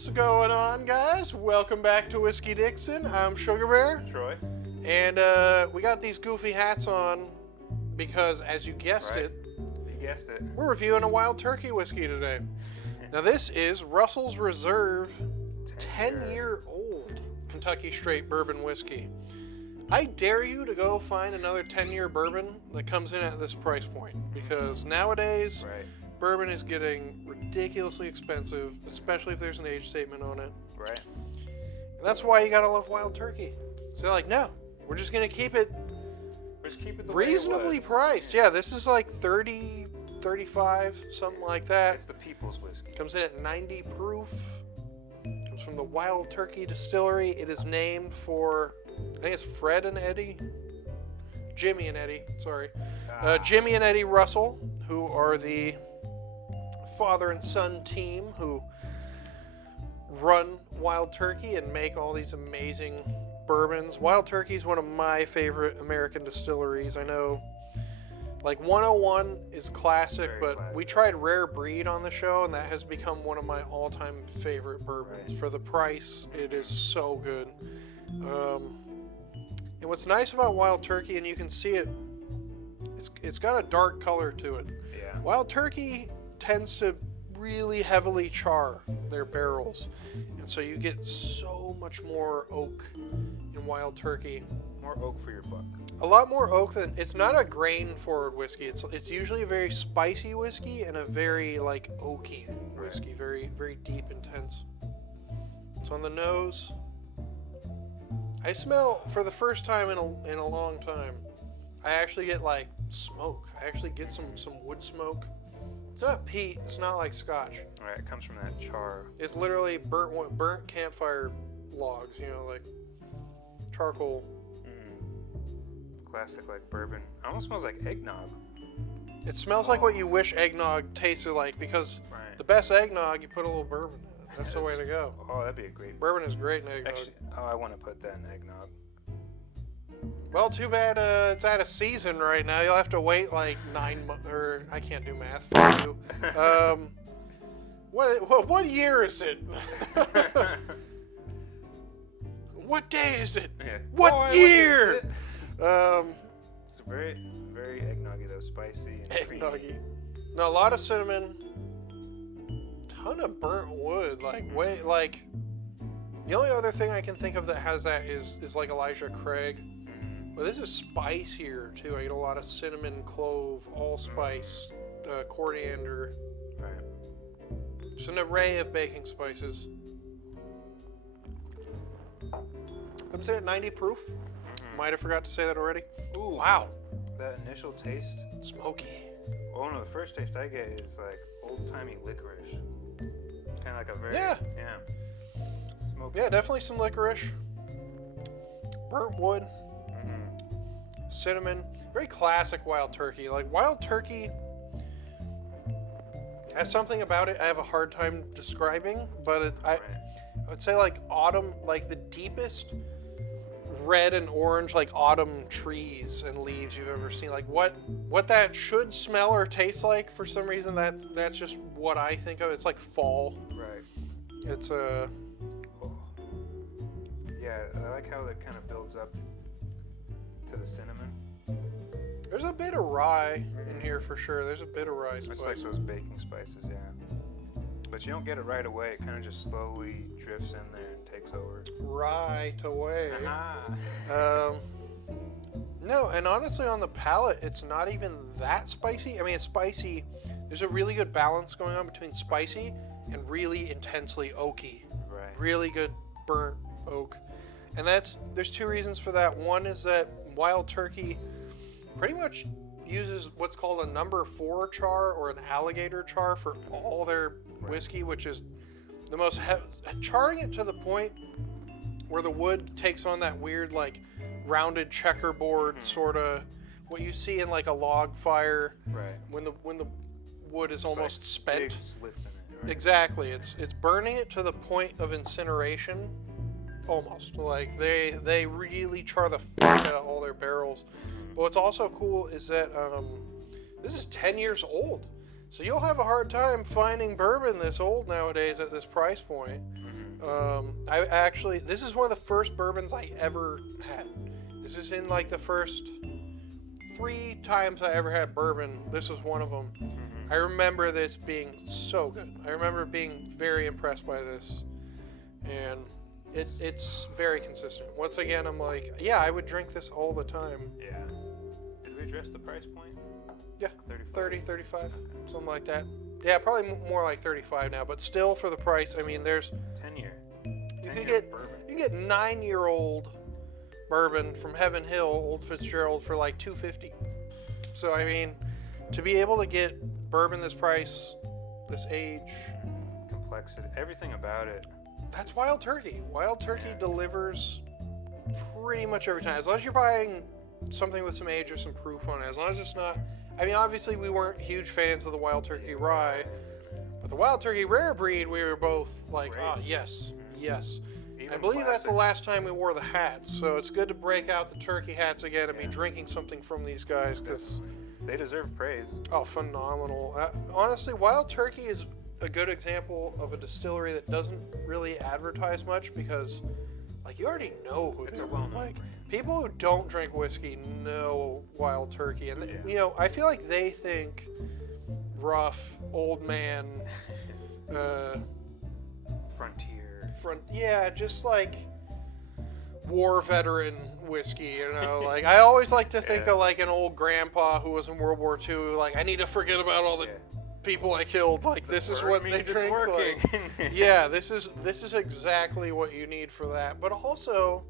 What's going on, guys? Welcome back to Whiskey Dixon. I'm Sugarbear. Troy. And we got these goofy hats on because, as you guessed it, we're reviewing a wild turkey whiskey today. Now, this is Russell's Reserve 10-year-old Kentucky Straight Bourbon Whiskey. I dare you to go find another 10-year bourbon that comes in at this price point, because nowadays, bourbon is getting ridiculously expensive, especially if there's an age statement on it. Right. And that's why you gotta love wild turkey. So they're like, no, we're just gonna keep it reasonably priced. Yeah, this is like 30, 35, something like that. It's the people's whiskey. Comes in at 90 proof. Comes from the Wild Turkey Distillery. It is named for, I think it's Fred and Eddie. Jimmy and Eddie, sorry. Jimmy and Eddie Russell, who are the father and son team who run Wild Turkey and make all these amazing bourbons. Wild Turkey is one of my favorite American distilleries. I know, like 101 is classic, but we tried Rare Breed on the show, and that has become one of my all-time favorite bourbons. For the price, it is so good. And what's nice about Wild Turkey, and you can see it, it's got a dark color to it. Yeah. Wild Turkey tends to really heavily char their barrels, and so you get so much more oak in Wild Turkey. More oak for your buck. A lot more oak than, it's not a grain forward whiskey. It's usually a very spicy whiskey and a very like oaky whiskey, very very deep, intense. So on the nose, I smell, for the first time in a long time, I actually get like smoke. I actually get some wood smoke. It's not peat. It's not like Scotch. Right, it comes from that char. It's literally burnt campfire logs. You know, like charcoal. Classic, like bourbon. It almost smells like eggnog. It smells like what you wish eggnog tasted like, because the best eggnog, you put a little bourbon in it. That's the way to go. Oh, that'd be a great. Bourbon is great in eggnog. Actually, I want to put that in eggnog. Well, too bad it's out of season right now. You'll have to wait like 9 months, or I can't do math for you. What year is it? What day is it? Yeah. What year? It's very, very eggnog-y though, spicy and eggnog-y. Now, a lot of cinnamon, ton of burnt wood. Like the only other thing I can think of that has that is like Elijah Craig. But this is spicier too. I get a lot of cinnamon, clove, allspice, coriander. Right. Just an array of baking spices. Comes in at 90 proof. Might have forgot to say that already. Ooh, wow. That initial taste. Smoky. Oh no, the first taste I get is like old-timey licorice. Kind of like a very... Yeah. Smoky. Yeah, definitely some licorice. Burnt wood. Cinnamon. Very classic Wild Turkey. Like, Wild Turkey has something about it I have a hard time describing, but I would say like autumn, like the deepest red and orange, like autumn trees and leaves you've ever seen. Like what that should smell or taste like, for some reason that's just what I think of. It's like fall. Right. It's Yeah, I like how that kind of builds up to the cinnamon. There's a bit of rye in here for sure. There's a bit of rye spice. It's like those baking spices, yeah. But you don't get it right away. It kind of just slowly drifts in there and takes over. Right away. Aha. No, and honestly, on the palate, it's not even that spicy. I mean, it's spicy. There's a really good balance going on between spicy and really intensely oaky. Right. Really good burnt oak. And there's two reasons for that. One is that Wild Turkey pretty much uses what's called a number 4 char or an alligator char for all their whiskey, which is the most charring it to the point where the wood takes on that weird like rounded checkerboard sort of what you see in like a log fire when the wood is almost like spent. Big slits in it, right? Exactly. It's burning it to the point of incineration. Almost. Like they really char the fuck out of all their barrels. But what's also cool is that this is 10 years old. So you'll have a hard time finding bourbon this old nowadays at this price point. I actually, this is one of the first bourbons I ever had. This is in like the first 3 times I ever had bourbon. This was one of them. I remember this being so good. I remember being very impressed by this, and it's very consistent. Once again, I'm like, yeah, I would drink this all the time. Yeah. Did we address the price point? Yeah, 35? 30, 35, something like that. Yeah, probably more like 35 now, but still for the price. I mean, there's 10-year. you can get 9-year-old bourbon from Heaven Hill, Old Fitzgerald, for like $2.50. So I mean, to be able to get bourbon this price, this age, complexity, everything about it. That's Wild Turkey. Wild Turkey delivers pretty much every time. As long as you're buying something with some age or some proof on it. As long as it's not... I mean, obviously we weren't huge fans of the Wild Turkey Rye, but the Wild Turkey Rare Breed, we were both like, yes. Even I believe that's the classic. last time we wore the hats, so it's good to break out the turkey hats again and be drinking something from these guys, because... They deserve praise. Oh, phenomenal. Honestly, Wild Turkey is a good example of a distillery that doesn't really advertise much, because, like, you already know who It's they're a well-known like. brand. People who don't drink whiskey know Wild Turkey, and you know, I feel like they think rough, old man, Frontier. just like war veteran whiskey, you know. Like, I always like to think of like an old grandpa who was in World War II. Like, I need to forget about all the people I killed. Like, this is what they drink. Like, yeah, this is exactly what you need for that. But also,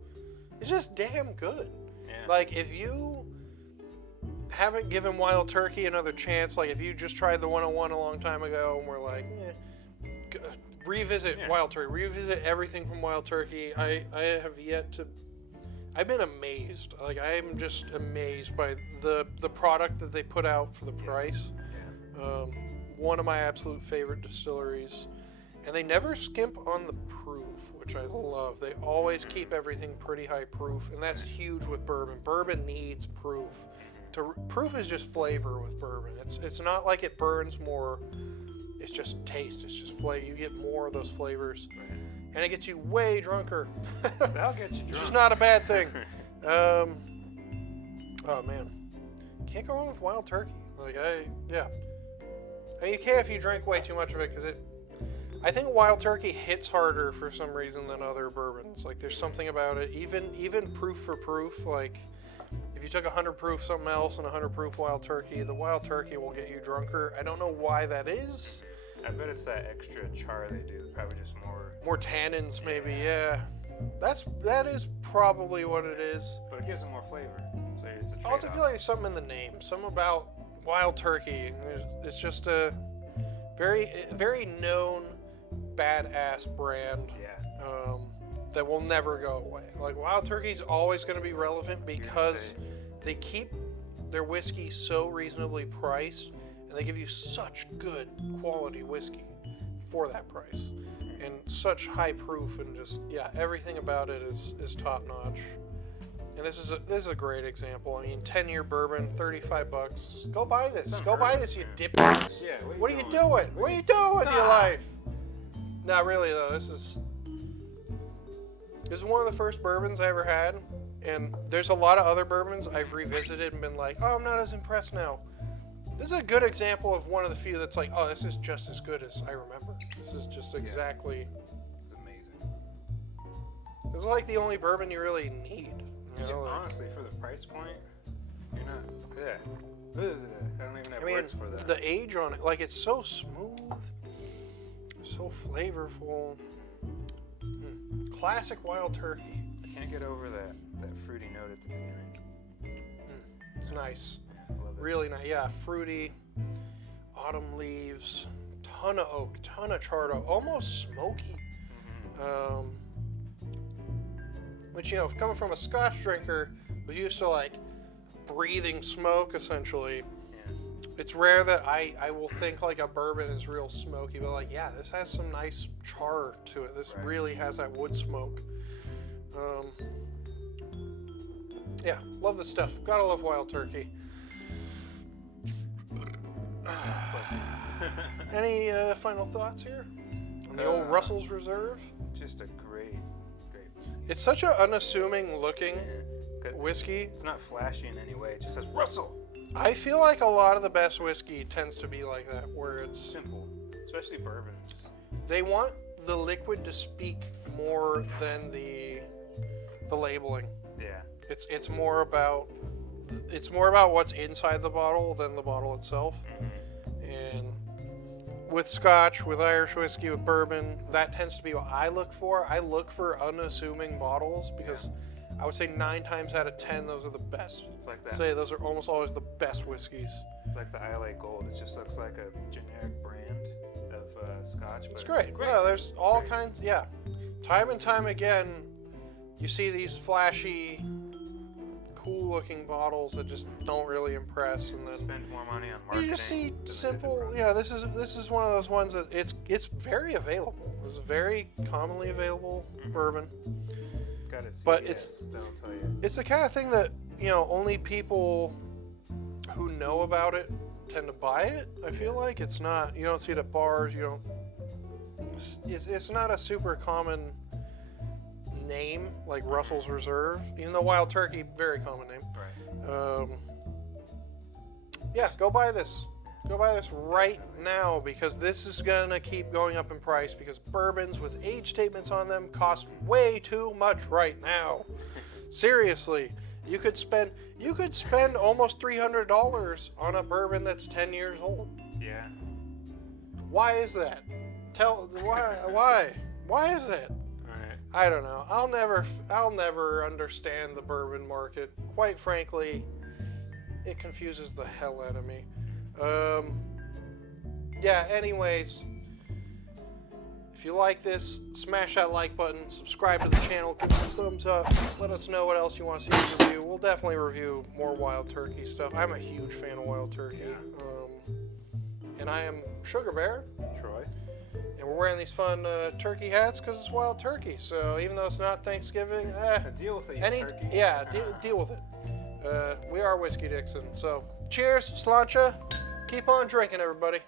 it's just damn good. Yeah. Like, if you haven't given Wild Turkey another chance, like if you just tried the 101 a long time ago and were like, revisit Wild Turkey, revisit everything from Wild Turkey. I have yet to. I've been amazed. Like, I'm just amazed by the product that they put out for the price. One of my absolute favorite distilleries, and they never skimp on the proof, which I love. They always keep everything pretty high proof, and that's huge with bourbon. Bourbon needs proof. Proof is just flavor with bourbon. It's not like it burns more. It's just taste. It's just flavor. You get more of those flavors, and it gets you way drunker. That'll get you drunk. Which is not a bad thing. Oh man, can't go wrong with Wild Turkey. Like, I mean, you can if you drink way too much of it, because I think Wild Turkey hits harder for some reason than other bourbons. Like, there's something about it. Even proof for proof, like if you took 100 proof something else and 100 proof Wild Turkey, the Wild Turkey will get you drunker. I don't know why that is. I bet it's that extra char they do. Probably just more tannins, maybe. Yeah, that is probably what it is. But it gives it more flavor. So it's a trade-off. I also feel like there's something in the name. Something about Wild Turkey. It's just a very known badass brand. That will never go away. Like, Wild Turkey's always going to be relevant because they keep their whiskey so reasonably priced, and they give you such good quality whiskey for that price, and such high proof, and just everything about it is top notch. And this is a great example. I mean, 10-year bourbon, $35. Go buy this. Go buy this, you dipshits. Yeah, what are you doing? What are you doing with your life? Not really though. This is one of the first bourbons I ever had, and there's a lot of other bourbons I've revisited and been like, oh, I'm not as impressed now. This is a good example of one of the few that's like, oh, this is just as good as I remember. This is just exactly. It's amazing. This is like the only bourbon you really need. You know, like, honestly, for the price point, you're not. I don't even have words for that. The age on it, like, it's so smooth, so flavorful. Classic Wild Turkey. I can't get over that fruity note at the beginning. It's nice. Love it. Really nice. Yeah, fruity. Autumn leaves. Ton of oak. Ton of charred oak. Almost smoky. Which, you know, coming from a Scotch drinker who's used to, like, breathing smoke, essentially, it's rare that I will think, like, a bourbon is real smoky, but, like, yeah, this has some nice char to it. This really has that wood smoke. Yeah, love this stuff. Gotta love Wild Turkey. Any final thoughts here on the old Russell's Reserve? Just a great whiskey. It's such an unassuming looking Good. whiskey. It's not flashy in any way. It just says Russell. I feel like a lot of the best whiskey tends to be like that, where it's Simple, especially bourbons. they want the liquid to speak more than the labeling. Yeah. It's more about what's inside the bottle than the bottle itself. And with Scotch, with Irish whiskey, with bourbon, that tends to be what I look for. I look for unassuming bottles because I would say 9 times out of 10 those are the best. It's like that. Say those are almost always the best whiskeys. It's like the ILA Gold. It just looks like a generic brand of Scotch. But It's great. Yeah, there's all kinds. Yeah, time and time again, you see these flashy, cool-looking bottles that just don't really impress, and then spend more money on marketing. you just see than simple. Yeah, this is one of those ones that it's very available. It's a very commonly available bourbon. Got it. But they'll tell you. It's the kind of thing that only people who know about it tend to buy it. I feel like it's not. You don't see it at bars. You don't. It's not a super common name like Russell's Reserve, even though Wild Turkey, very common name. Right. Yeah, go buy this. Go buy this right now because this is gonna keep going up in price because bourbons with age statements on them cost way too much right now. Seriously, you could spend almost $300 on a bourbon that's 10 years old. Yeah. Why is that? Why is that? Alright. I don't know. I'll never understand the bourbon market. Quite frankly, it confuses the hell out of me. Yeah, anyways, if you like this, smash that like button, subscribe to the channel, give us a thumbs up, let us know what else you want to see us review. We'll definitely review more Wild Turkey stuff. I'm a huge fan of Wild Turkey. Yeah. And I am Sugarbear. Troy. And we're wearing these fun turkey hats because it's Wild Turkey. So even though it's not Thanksgiving, Deal with it, you turkey. yeah, deal with it. We are Whiskey Dixon. So cheers, slancha. Keep on drinking, everybody.